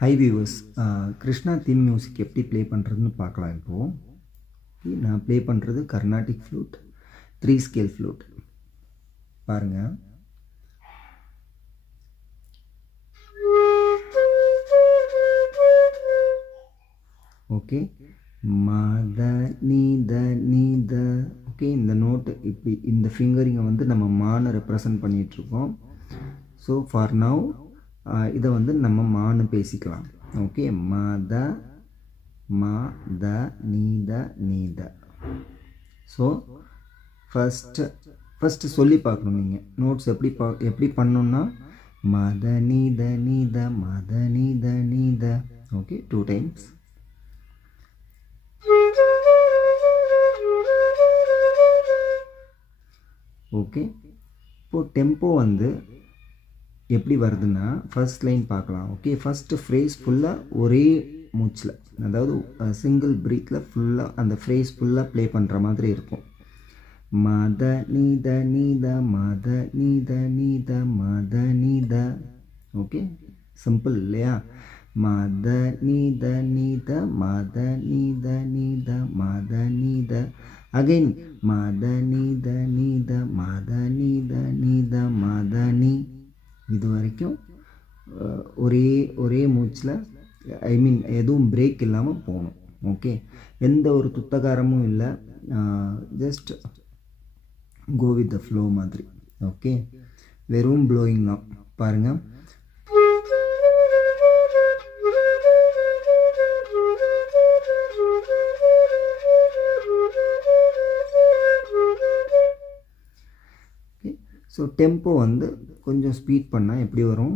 High viewers, Krishna theme music எப்படி play பண்ணுறதுன்னு பார்க்கலாம். இப்போது நான் ப்ளே பண்ணுறது கர்நாடிக் ஃப்ளூட், 3 ஸ்கேல் ஃப்ளூட். பாருங்கள். ஓகே, மத நீத நீத. ஓகே, இந்த நோட்டு இப்படி இந்த ஃபிங்கரிங்கை வந்து நம்ம மானை ரெப்ரசன்ட் பண்ணிகிட்ருக்கோம். ஸோ ஃபார் நவ் இதை வந்து நம்ம மானு பேசிக்கலாம். ஓகே, மத மத நீத நீத. ஸோ ஃபஸ்ட்டு சொல்லி பார்க்கணும். நீங்கள் நோட்ஸ் எப்படி பண்ணணுன்னா மத நீத நீத மத நீத நீத. Okay, 2 times. ஓகே, இப்போது டெம்போ வந்து எப்படி வருதுன்னா ஃபர்ஸ்ட் லைன் பார்க்கலாம். ஓகே, ஃபஸ்ட்டு ஃப்ரேஸ் ஃபுல்லாக ஒரே மூச்சில், அதாவது சிங்கிள் ப்ரீத்தில் ஃபுல்லாக அந்த ஃப்ரேஸ் ஃபுல்லாக ப்ளே பண்ணுற மாதிரி இருக்கும். மத நீத நீத மத நீத நீத மத நீத. ஓகே, சிம்பிள் இல்லையா? மத நீத நீத மத நீத நீத மத நீத. அகைன் மத நீத நீத மத நீத நீத மத நீ. இது வரைக்கும் ஒரே மூச்சில், எதுவும் பிரேக் இல்லாமல் போகணும். ஓகே, எந்த ஒரு துத்தகாரமும் இல்லை, just go with the flow மாதிரி. ஓகே, வெறும் ப்ளோயிங் தான். பாருங்கள். ஸோ டெம்போ வந்து கொஞ்சம் ஸ்பீட் பண்ணால் எப்படி வரும்?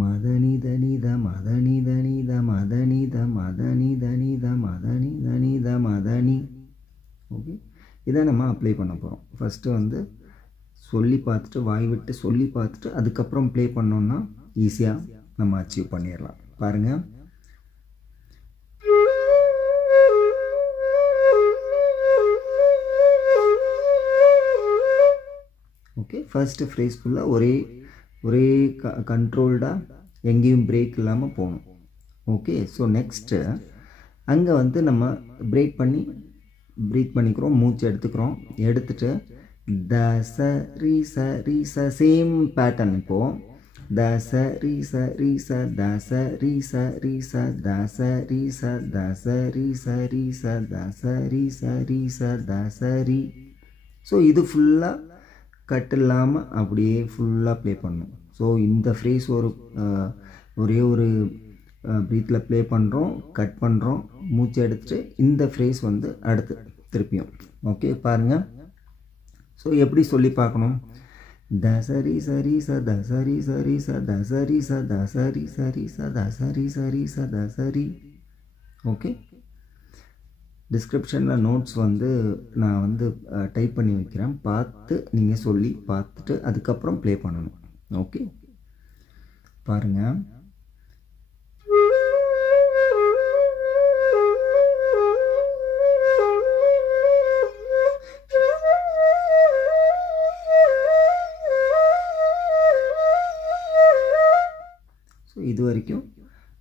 மத நீத நீத மத நீத நீத மத நீத மத நீத நீத மத நீத நீத மத நீ. ஓகே, இதை நம்ம அப்ளை பண்ண போகிறோம். ஃபஸ்ட்டு வந்து சொல்லி பார்த்துட்டு, வாய் விட்டு சொல்லி பார்த்துட்டு அதுக்கப்புறம் ப்ளே பண்ணோன்னா ஈஸியாக நம்ம அச்சீவ் பண்ணிடலாம். பாருங்கள். ஓகே, ஃபர்ஸ்ட்டு ஃப்ரேஸ் ஃபுல்லாக ஒரே கண்ட்ரோல்டாக எங்கேயும் பிரேக் இல்லாமல் போகணும். ஓகே, ஸோ நெக்ஸ்ட்டு அங்கே வந்து நம்ம ப்ரீத் பண்ணிக்கிறோம், மூச்சு எடுத்துட்டு த ச ரீ ச ரீ ச, சேம் பேட்டர்ன். இப்போது த ச ரீ ச ரீ ச த ச ரீ ச ரீ ச த ச ரீ ச த ச ரீ ச ரீ ச த ச ரீ ச ரீ ச த ச ரீ. ஸோ இது ஃபுல்லாக கட் இல்லாமல் அப்படியே ஃபுல்லாக ப்ளே பண்ணணும். ஸோ இந்த ஃப்ரேஸ் ஒரே ஒரு ப்ரீத்தில் ப்ளே பண்ணுறோம், கட் பண்ணுறோம், மூச்சு எடுத்துட்டு இந்த ஃப்ரேஸ் வந்து அடுத்து திருப்பியும். ஓகே, பாருங்கள். ஸோ எப்படி சொல்லி பார்க்கணும்? த சரி சரி ச த சரி சரி ச த சரி ச த சரி சரி ச த சரி சரி ச த சரி. ஓகே, டிஸ்கிரிப்ஷனில் நோட்ஸ் வந்து நான் வந்து டைப் பண்ணி வைக்கிறேன். பார்த்து நீங்கள் சொல்லி பார்த்துட்டு அதுக்கப்புறம் ப்ளே பண்ணணும். ஓகே, பாருங்கள். ஸோ இது வரைக்கும்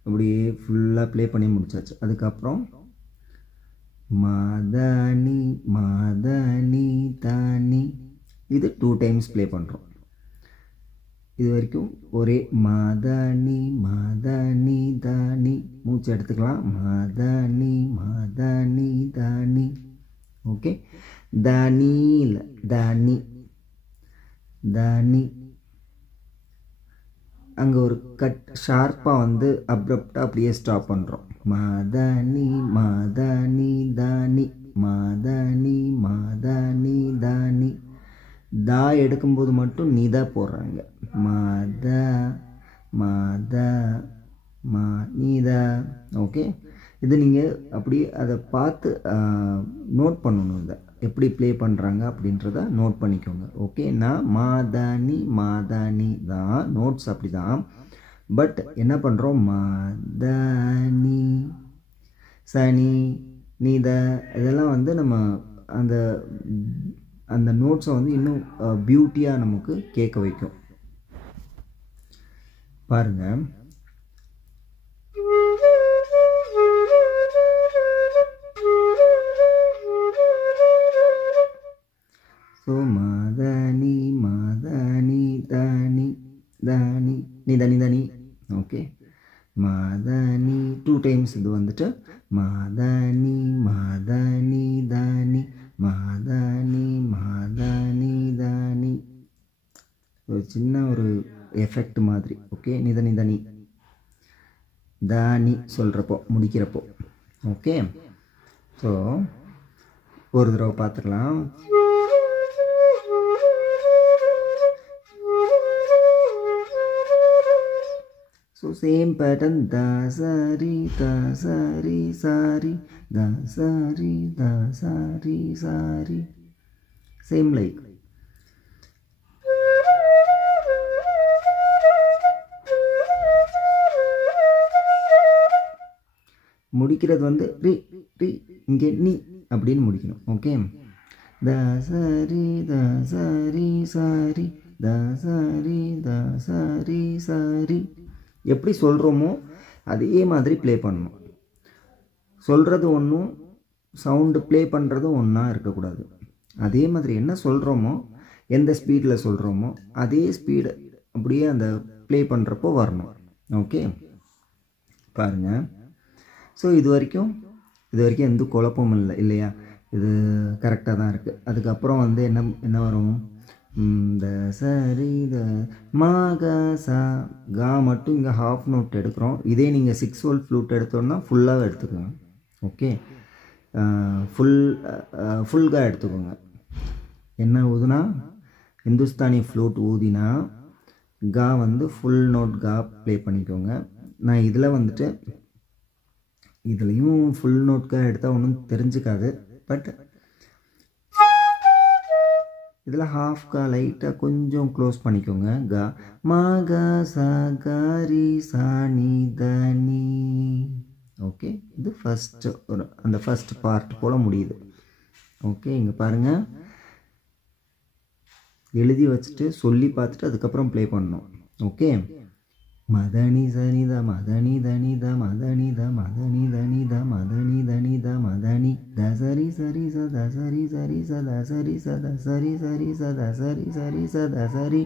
அப்படியே ஃபுல்லாக ப்ளே பண்ணி முடிச்சாச்சு. அதுக்கப்புறம் மதனி மதனி தானி, இது 2 times ப்ளே பண்ணுறோம். இது வரைக்கும் ஒரே மதனி மதனி தானி. மூச்சு எடுத்துக்கலாம். மதனி மதனி தானி. ஓகே, தானியில் தானி தானி. அங்கே ஒரு கட் ஷார்ப்பாக வந்து அப்ரப்டாக அப்படியே ஸ்டாப் பண்ணுறோம். மதனி மதனி தானி மதனி மதனி தானி. தா எடுக்கும்போது மட்டும் நீதா போடுறாங்க. மத மத நீதா. ஓகே, இது நீங்கள் அப்படி அதை பார்த்து நோட் பண்ணணும். இதை எப்படி ப்ளே பண்ணுறாங்க அப்படின்றத நோட் பண்ணிக்கோங்க. ஓகே, நான் மாதானி மாதானி தான் நோட்ஸ் அப்படி தான். பட் என்ன பண்ணுறோம்? மாதானி சனி நீத, இதெல்லாம் வந்து நம்ம அந்த நோட்ஸை வந்து இன்னும் பியூட்டியாக நமக்கு கேட்க வைக்கும். பாருங்கள். மதனி 2 டைம்ஸ் இது வந்துட்டு மதனி மதனி தனி மதனி மதனி தனி ஒரு சின்ன ஒரு எஃபெக்ட் மாதிரி. ஓகே, நிதனி தனி தானி சொல்கிறப்போ முடிக்கிறப்போ. ஓகே, ஸோ ஒரு தடவை பார்த்துக்கலாம். ஸோ சேம் பேட்டர்ன் தசரி தசரி சாரி தசரி தசரி சாரி, சேம் லைக். முடிக்கிறது வந்து ரி ரி, இங்கே நீ அப்படின்னு முடிக்கணும். ஓகே, தசரி தசரி சாரி தசரி தசரி சாரி. எப்படி சொல்கிறோமோ அதே மாதிரி ப்ளே பண்ணணும். சொல்கிறது ஒன்றும் சவுண்டு ப்ளே பண்ணுறதும் ஒன்றா இருக்கக்கூடாது. அதே மாதிரி என்ன சொல்கிறோமோ எந்த ஸ்பீடில் சொல்கிறோமோ அதே ஸ்பீடு அப்படியே அந்த ப்ளே பண்ணுறப்போ வரணும். ஓகே, பாருங்கள். ஸோ இது வரைக்கும் எந்த குழப்பமும் இல்லை இல்லையா? இது கரெக்டாக தான் இருக்குது. அதுக்கப்புறம் வந்து என்ன வரும்? த சரி த மாக சா கா மட்டும் இங்கே ஹாஃப் நோட் எடுக்கிறோம். இதே நீங்கள் 6 வோல்ட் ஃப்ளூட் எடுத்தோன்னா ஃபுல்லாக எடுத்துக்கோங்க. ஓகே, ஃபுல்கா எடுத்துக்கோங்க. என்ன ஊதுனா இந்துஸ்தானி ஃப்ளூட் ஊதினா கா வந்து ஃபுல் நோட் கா ப்ளே பண்ணிக்கோங்க. நான் இதில் வந்துட்டு இதுலேயும் ஃபுல் நோட்காக எடுத்தால் ஒன்றும் தெரிஞ்சுக்காது. பட் இதில் ஹாஃப்கா லைட்டாக கொஞ்சம் க்ளோஸ் பண்ணிக்கோங்க. கா மா கா சா காரி சாணி தனி. ஓகே, இது ஃபஸ்ட்டு அந்த ஃபஸ்ட் பார்ட் போல் முடியுது. ஓகே, இங்கே பாருங்கள், எழுதி வச்சுட்டு சொல்லி பார்த்துட்டு அதுக்கப்புறம் ப்ளே பண்ணணும். ஓகே, மதனி சனி த மதனி தனி த மதனி த மதனி தனி த மதனி தனி த மதனி தசரி சரி ச தசரி சரி ச தசரி ச தசரி சரி ச தசரி சரி ச தசரி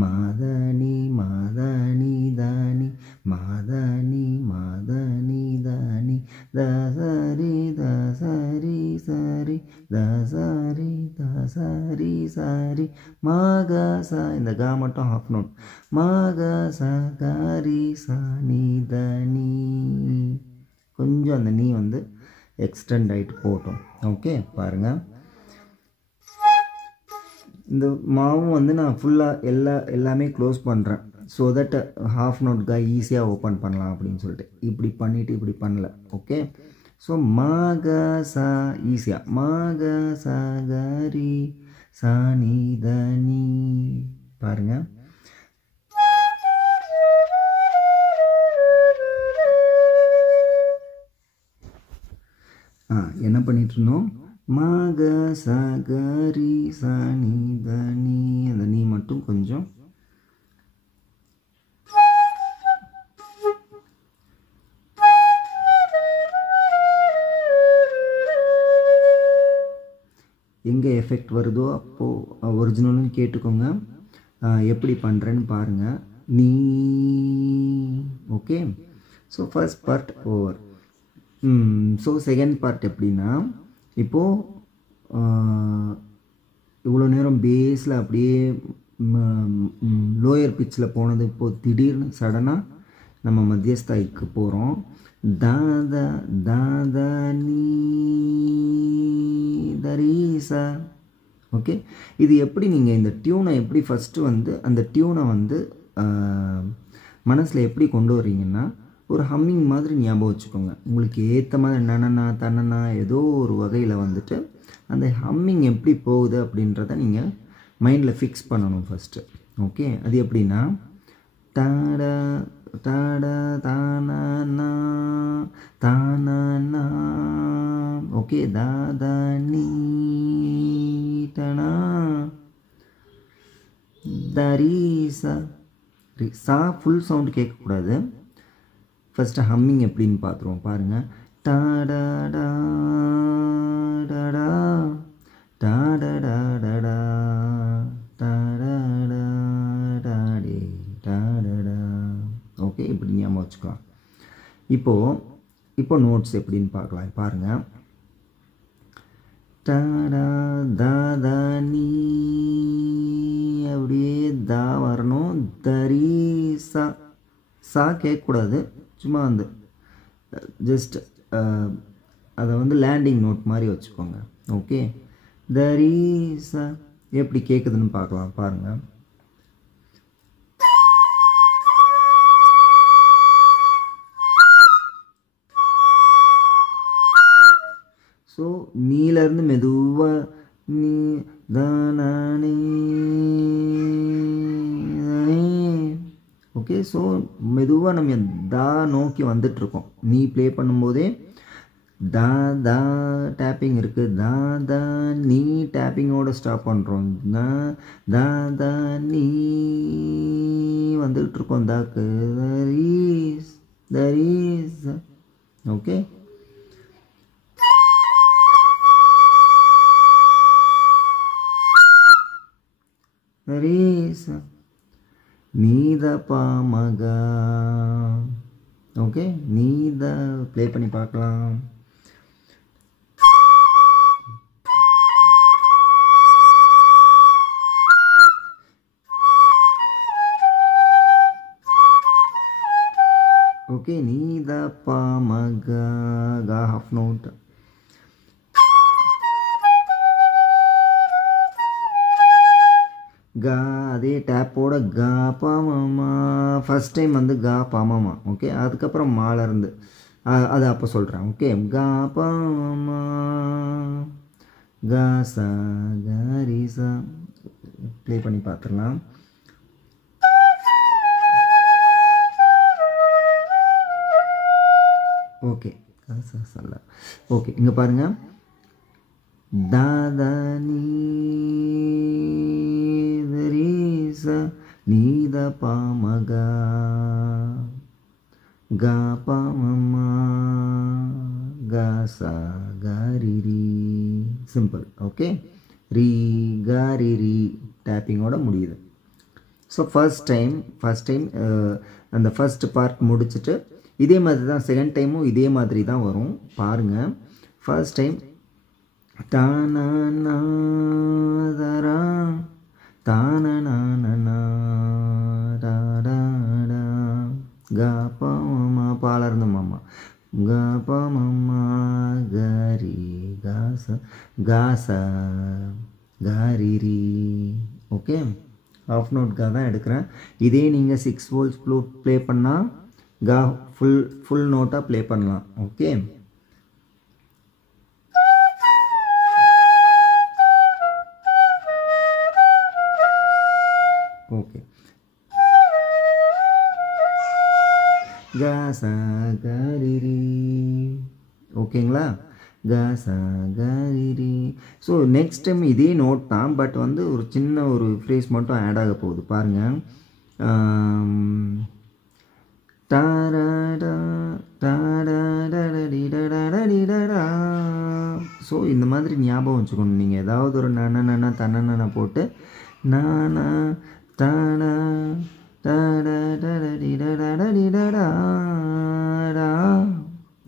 மதனி மதனி தனி மதனி மதனி தனி தசரி தசரி சரி தசரி தசரி சரி மாக சா. இந்த கா மட்டும் ஹாஃப் நோட். மாக சா காரி சாணி தனி. கொஞ்சம் அந்த நீ வந்து எக்ஸ்டெண்ட் ஆகிட்டு போட்டோம். ஓகே, பாருங்கள். இந்த மாவும் வந்து நான் ஃபுல்லாக எல்லாமே க்ளோஸ் பண்ணுறேன். ஸோ தட் ஹாஃப் நோட்கா ஈஸியாக ஓப்பன் பண்ணலாம் அப்படின்னு சொல்லிட்டு இப்படி பண்ணிவிட்டு இப்படி பண்ணல. ஓகே, ஸோ மாக சா ஈஸியாக மாக சா காரி சாணி தனி. பாருங்கள், என்ன பண்ணிட்டு இருந்தோம்? மாக சா காரி சாணி தனி. அந்த நீ மட்டும் கொஞ்சம் எங்கே எஃபெக்ட் வருதோ அப்போது ஒரிஜினலும் கேட்டுக்கோங்க. எப்படி பண்ணுறேன்னு பாருங்கள். நீ okay, so first part over. So second part எப்படின்னா, இப்போது இவ்வளோ நேரம் பேஸில் அப்படியே லோயர் பிச்சில் போனது இப்போது திடீர்னு சடனாக நம்ம மத்தியஸ்தாய்க்கு போகிறோம். தாதா தாதா நீ தரீசா. ஓகே, இது எப்படி நீங்கள் இந்த டியூனை எப்படி ஃபஸ்ட்டு வந்து அந்த டியூனை வந்து மனசில் எப்படி கொண்டு வர்றீங்கன்னா, ஒரு ஹம்மிங் மாதிரி ஞாபகம் வச்சுக்கோங்க. உங்களுக்கு ஏற்ற மாதிரி நனனா தனனா ஏதோ ஒரு வகையில் வந்துட்டு அந்த ஹம்மிங் எப்படி போகுது அப்படின்றத நீங்கள் மைண்டில் ஃபிக்ஸ் பண்ணணும் ஃபஸ்ட்டு. ஓகே, அது எப்படின்னா டாடா டாடா தானா தானா. ஓகே, தாதா நீ தனா தரீசா. சா ஃபுல் சவுண்டு கேட்கக்கூடாது. ஃபஸ்ட்டு ஹம்மிங் எப்படின்னு பார்த்துருவோம். பாருங்கள், டாடா டாடா டாடா டாடா டாடா டாடே டாடா. ஓகே, இப்படி ஞாபகம் வச்சுக்கலாம். இப்போ நோட்ஸ் எப்படின்னு பார்க்கலாம். பாருங்கள். டடா தா தா நீ அப்படியே தா வரணும். தரி சா சா கேட்கக்கூடாது. சும்மா வந்து ஜஸ்ட் அதை வந்து லேண்டிங் நோட் மாதிரி வச்சுக்கோங்க. ஓகே. தரி சா எப்படி கேட்குதுன்னு பார்க்கலாம். பாருங்கள். ஸோ நீலேருந்து மெதுவாக நீ தானே. ஓகே. ஸோ மெதுவாக நம்ம தா நோக்கி வந்துட்டுருக்கோம். நீ ப்ளே பண்ணும்போதே தா தா டேப்பிங் இருக்குது. தா தா நீ டேப்பிங்கோடு ஸ்டாப் பண்ணுறோம். தா தா நீ வந்துகிட்ருக்கோம். தாக்கு தரீஸ் தரீஸ். ஓகே. தரீஸ் நீத பாமகா. ஓகே. நீத ப்ளே பண்ணி பார்க்கலாம். ஓகே. நீத பாமகா கா ஹாஃப் நோட். கா அதே டேப்போட கா பாமாமா. ஃபஸ்ட் டைம் வந்து கா பாமாமா. ஓகே. அதுக்கப்புறம் மாலேருந்து அது அப்போ சொல்கிறேன். ஓகே. கா பாமாமா கா சா கரி சா. ப்ளே பண்ணி பார்த்துடலாம். ஓகே. கா சா சல்ல. ஓகே. இங்கே பாருங்கள். தாதா நீ நீத பாமகா கா பாமமா கா சா காரிரி. சிம்பிள். ஓகே. ரீ காரிரி டேப்பிங்கோட முடியுது. ஸோ ஃபர்ஸ்ட் டைம் அந்த ஃபர்ஸ்ட் பார்ட் முடிச்சுட்டு இதே மாதிரி தான் செகண்ட் டைமும் இதே மாதிரி தான் வரும். பாருங்கள். ஃபர்ஸ்ட் டைம் தானா தரா தானா கா பாமா பாலர்ந்து மாமா கா பாமா கரி காச காச காரிரி. ஓகே. ஹாஃப் நோட் கா தான் எடுக்கிறேன். இதே நீங்கள் 6 வோல்ட்ஸ் ஃப்ளூட் ப்ளே பண்ணால் கா ஃபுல் நோட்டாக ப்ளே பண்ணலாம். ஓகே. ஓகே. கா சா காரிரி. ஓகேங்களா. கா சா காரிரி. ஸோ நெக்ஸ்ட் டைம் இதே நோட் தான், பட் வந்து ஒரு சின்ன ஒரு ஃப்ரேஸ் மட்டும் ஆட் ஆக போகுது. பாருங்கள். ஸோ இந்த மாதிரி ஞாபகம் வச்சுக்கணும். நீங்கள் ஏதாவது ஒரு நன தன போட்டு நானா தானா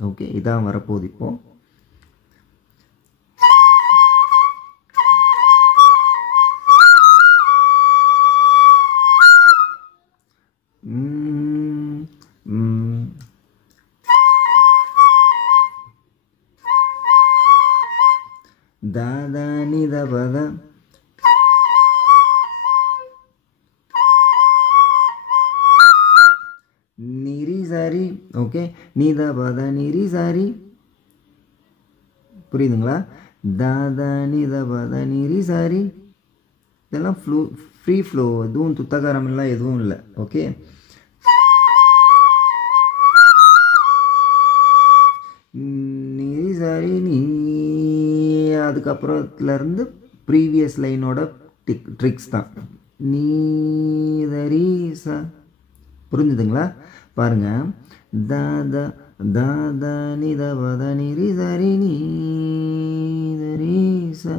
ஓகே. இதான் வரப்போகுது இப்போது. தாதா நித பத நிரி சாரி. ஓகே. நீத பத நிரி சாரி. புரியுதுங்களா. தாதா நித பத நிரி சாரி. இதெல்லாம் ஃப்ரீ ஃப்ளோ. எதுவும் துத்தகாரம் இல்லை, எதுவும் இல்லை. ஓகே. நிரி சாரி நீ. அதுக்கப்புறத்துலேருந்து ப்ரீவியஸ் லைனோட ட்ரிக்ஸ் தான். நீ தரி சா. புரிஞ்சுதுங்களா. பாருங்கள். தாதா தாதா நித பத நிரி சரி நீ தரி சா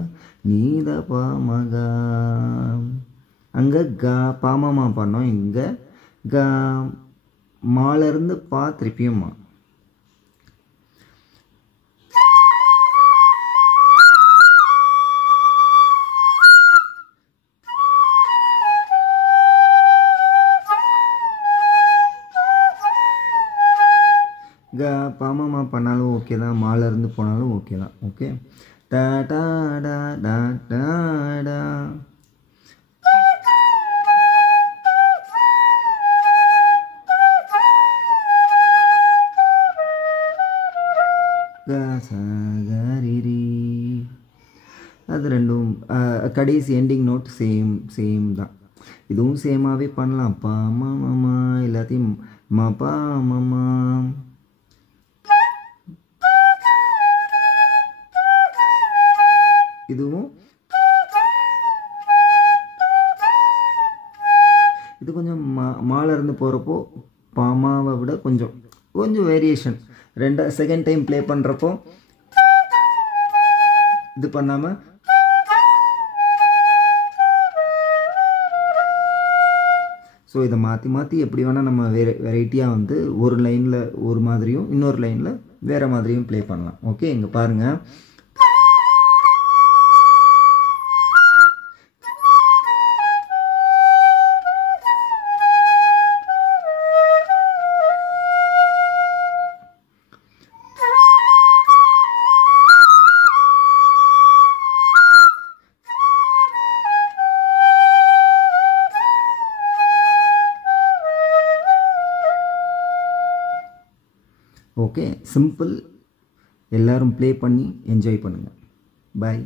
நீத பாமகா. அங்கே கா பாமாமா பண்ணோம். இங்கே கா மாலேருந்து பா திருப்பியும்மா. க பாமமா பண்ணாலும் ஓகே தான், மாலேருந்து போனாலும் ஓகே தான். ஓகே, டா டா டா டா டா டா. க ச க ரி ரி. அது ரெண்டும் கடைசி எண்டிங் நோட் சேம் தான். இதுவும் சேமாகவே பண்ணலாம். பா மாமா எல்லாத்தையும் மா பா மாமா. இதுவும் இது கொஞ்சம் மாலேருந்து போகிறப்போ பாமாவை விட கொஞ்சம் வேரியேஷன். செகண்ட் டைம் ப்ளே பண்ணுறப்போ இது பண்ணாமல் ஸோ இதை மாற்றி எப்படி வேணால் நம்ம வெரைட்டியாக வந்து ஒரு லைனில் ஒரு மாதிரியும் இன்னொரு லைனில் வேறு மாதிரியும் ப்ளே பண்ணலாம். ஓகே, இங்கே பாருங்கள். Okay, simple. எல்லோரும் ப்ளே பண்ணி என்ஜாய் பண்ணுங்கள். பாய்.